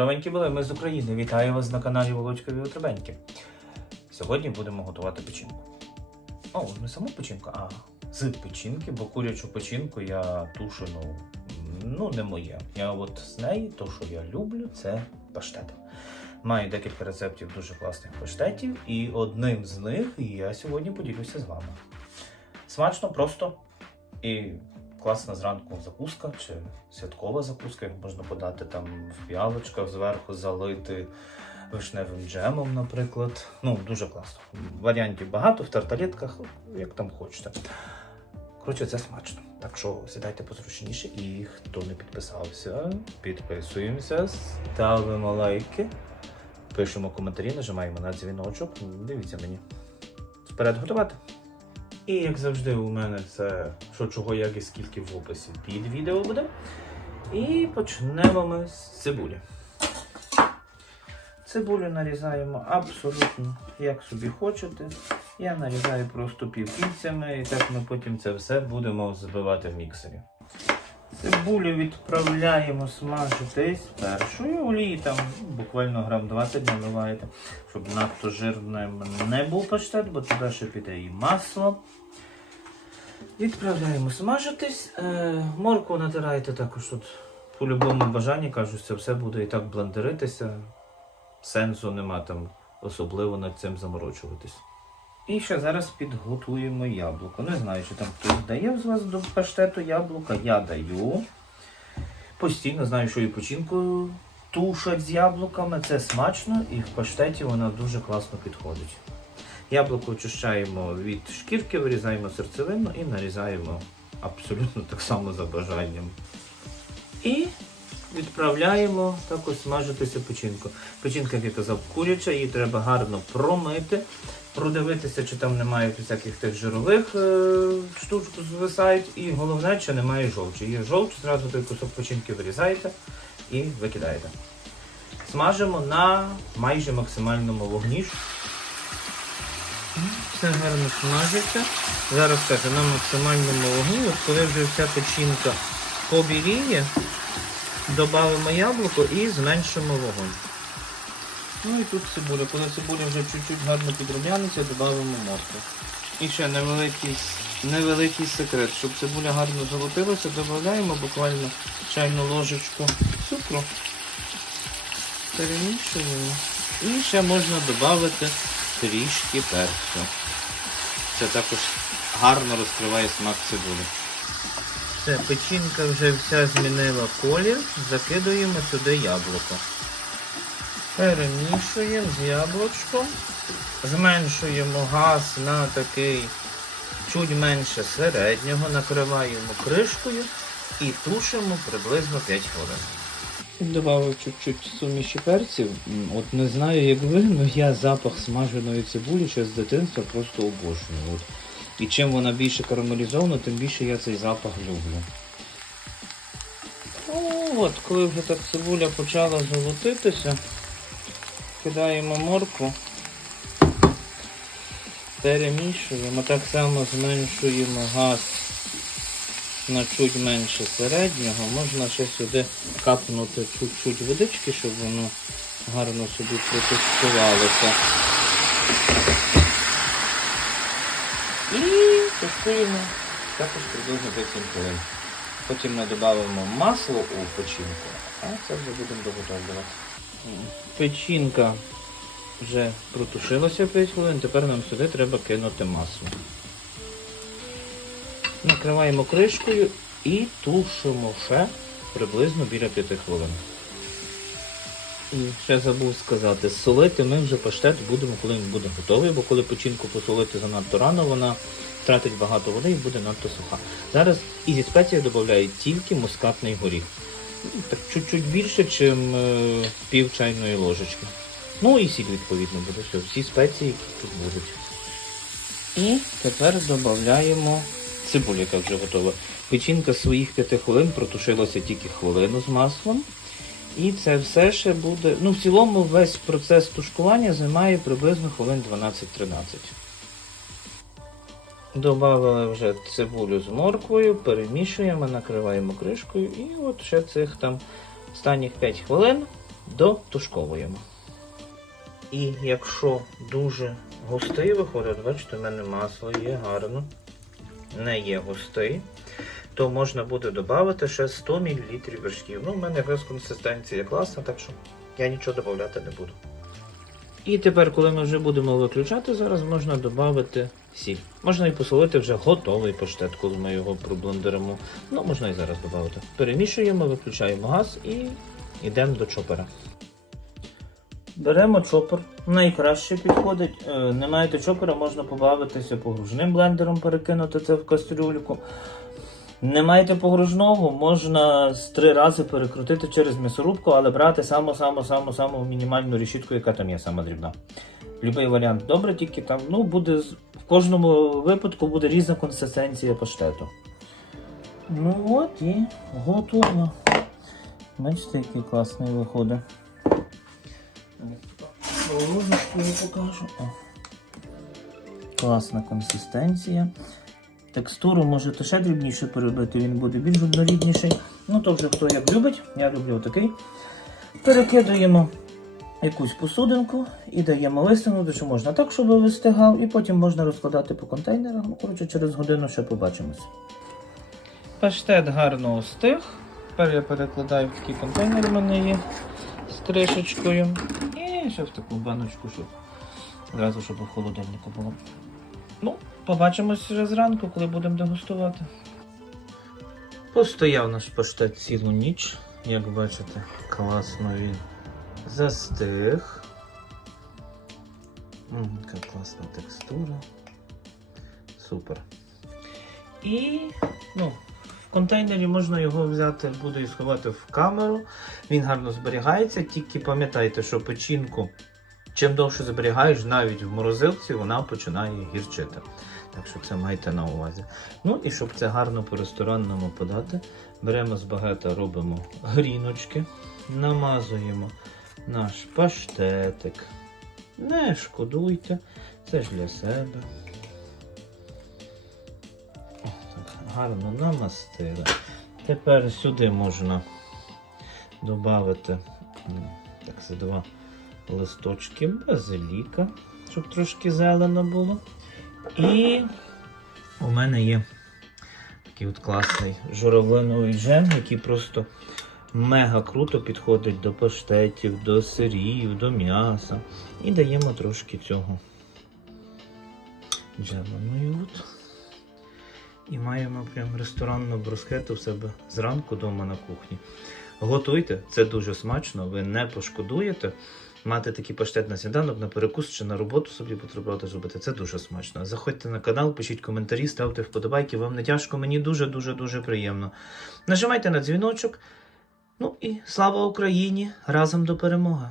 Здоровенькі були, ми з України. Вітаю вас на каналі Володькові Отребеньки. Сьогодні будемо готувати печінку. О, не саму печінку, а з печінки, бо курячу печінку я тушену, ну, не моє. Я от з неї, то, що я люблю, це паштет. Маю декілька рецептів дуже класних паштетів, і одним з них я сьогодні поділюся з вами. Смачно, просто і класна зранку закуска чи святкова закуска, як можна подати там в піалочках зверху, залити вишневим джемом, наприклад. Ну, дуже класно. Варіантів багато в тарталетках, як там хочете. Коротше, це смачно. Так що сідайте позручніше і хто не підписався, підписуємося, ставимо лайки, пишемо коментарі, нажимаємо на дзвіночок. Дивіться мені. Вперед готувати. І як завжди, у мене це що чого, як і скільки в описі під відео буде. І почнемо ми з цибулі. Цибулю нарізаємо абсолютно як собі хочете. Я нарізаю просто півкільцями і так ми потім це все будемо збивати в міксері. Цибулю відправляємо смажитись першою олії, там буквально грам 20 наливаєте, щоб надто жирним не був паштет, бо туди ще піде і масло. Відправляємо смажитись. Е, моркву натираєте також тут по любому бажанні, кажуть, це все буде і так блендеритися. Сенсу нема там особливо над цим заморочуватись. І ще зараз підготуємо яблуко. Не знаю, чи там хтось дає з вас до паштету яблука. Я даю. Постійно знаю, що і печінку тушать з яблуками. Це смачно і в паштеті вона дуже класно підходить. Яблуко очищаємо від шкірки, вирізаємо серцевину і нарізаємо абсолютно так само за бажанням. І відправляємо також смажитися печінку. Печінка, як я казав, куряча, її треба гарно промити, продивитися, чи там немає всяких тих жирових е, штучок звисають. І головне, чи немає жовчі. Є жовч, зразу той кусок печінки вирізаєте і викидаєте. Смажимо на майже максимальному вогні. Все гарно смажиться. Зараз кажу на максимальному вогні. Коли вже вся печінка побіліє, додамо яблуко і зменшимо вогонь. Ну і тут цибуля. Коли цибуля вже чуть-чуть гарно підрумяниться, додамо моркву. І ще невеликий, невеликий секрет, щоб цибуля гарно золотилася, додаємо буквально чайну ложечку цукру. Перемішуємо. І ще можна додати трішки перцю. Це також гарно розкриває смак цибулі. Все, печінка вже вся змінила колір, закидуємо сюди яблуко. Перемішуємо з яблучком, зменшуємо газ на такий чуть менше середнього, накриваємо кришкою і тушимо приблизно 5 хвилин. Добавив чуть-чуть суміші перців. От не знаю, як ви, але я запах смаженої цибулі ще з дитинства просто обожнюю. І чим вона більше карамелізована, тим більше я цей запах люблю. О, от, коли вже так цибуля почала золотитися, кидаємо моркву, перемішуємо, так само зменшуємо газ на чуть менше середнього. Можна ще сюди капнути чуть-чуть водички, щоб воно гарно собі протестувалося. І тушкуємо також приблизно 5 хвилин. Потім ми додамо масло у печінку, а це вже будемо доготовлювати. Печінка вже протушилася 5 хвилин, тепер нам сюди треба кинути масло. Накриваємо кришкою і тушимо ще приблизно біля 5 хвилин. Ще забув сказати, солити ми вже паштет будемо, коли він буде готовий, бо коли печінку посолити занадто рано, вона втратить багато води і буде надто суха. Зараз і зі спеції додають тільки мускатний горіх. Так чуть-чуть більше, ніж е, пів чайної ложечки. Ну і сіль відповідно буде. Все, всі спеції, які тут будуть. І тепер додаємо цибулю, яка вже готова. Печінка своїх 5 хвилин протушилася тільки хвилину з маслом. І це все ще буде. Ну, в цілому весь процес тушкування займає приблизно хвилин 12-13. Добавили вже цибулю з морквою, перемішуємо, накриваємо кришкою і от ще цих там останніх 5 хвилин дотушковуємо. І якщо дуже густий виходить, бачите, у мене масло є гарно, не є густий, то можна буде додати ще 100 мл вершків. Ну, у мене якраз консистенція класна, так що я нічого додати не буду. І тепер, коли ми вже будемо виключати, зараз можна додати сіль. Можна і посолити вже готовий паштет, коли ми його проблендеримо. Ну, можна і зараз додати. Перемішуємо, виключаємо газ і йдемо до чопера. Беремо чопер, найкраще підходить. Е, Не маєте чопера, можна побавитися погружним блендером, перекинути це в кастрюльку. Не маєте погружного, можна з три рази перекрутити через м'ясорубку, але брати саму саму саму саму мінімальну решітку, яка там є сама дрібна. Любий варіант добре, тільки там ну, буде в кожному випадку буде різна консистенція паштету. Ну от і готово. Бачите, який класний виходить. Ложечкою покажу. Класна консистенція. Текстуру можете ще дрібніше перебити, він буде більш однорідніший. Ну то вже хто як любить, я люблю такий. Перекидуємо якусь посудинку і даємо вистигнути, що можна так, щоб вистигав, і потім можна розкладати по контейнерах. Ну, коротше, через годину ще побачимося. Паштет гарно остиг. Тепер я перекладаю в такий контейнер, у мене є з кришечкою. І ще в таку баночку, щоб одразу, щоб у холодильнику було. Ну, побачимось вже зранку, коли будемо дегустувати. Постояв наш паштет цілу ніч, як бачите, класно він застиг. М, Яка класна текстура. Супер. І ну, в контейнері можна його взяти, буду і сховати в камеру. Він гарно зберігається, тільки пам'ятайте, що печінку чим довше зберігаєш, навіть в морозилці вона починає гірчити. Так що це майте на увазі. Ну і щоб це гарно по-ресторанному подати, беремо з багета, робимо гріночки, намазуємо наш паштетик. Не шкодуйте, це ж для себе. Гарно намастили. Тепер сюди можна додати так, два листочки базиліка, щоб трошки зелено було. І у мене є такий от класний журавлиновий джем, який просто мега круто підходить до паштетів, до сирів, до м'яса. І даємо трошки цього джему. Ну і от. І маємо прям ресторанну брускету в себе зранку вдома на кухні. Готуйте, це дуже смачно, ви не пошкодуєте. Мати такий паштет на сніданок, на перекус чи на роботу собі потрібно зробити. Це дуже смачно. Заходьте на канал, пишіть коментарі, ставте вподобайки. Вам не тяжко, мені дуже дуже дуже приємно. Нажимайте на дзвіночок. Ну і слава Україні! Разом до перемоги!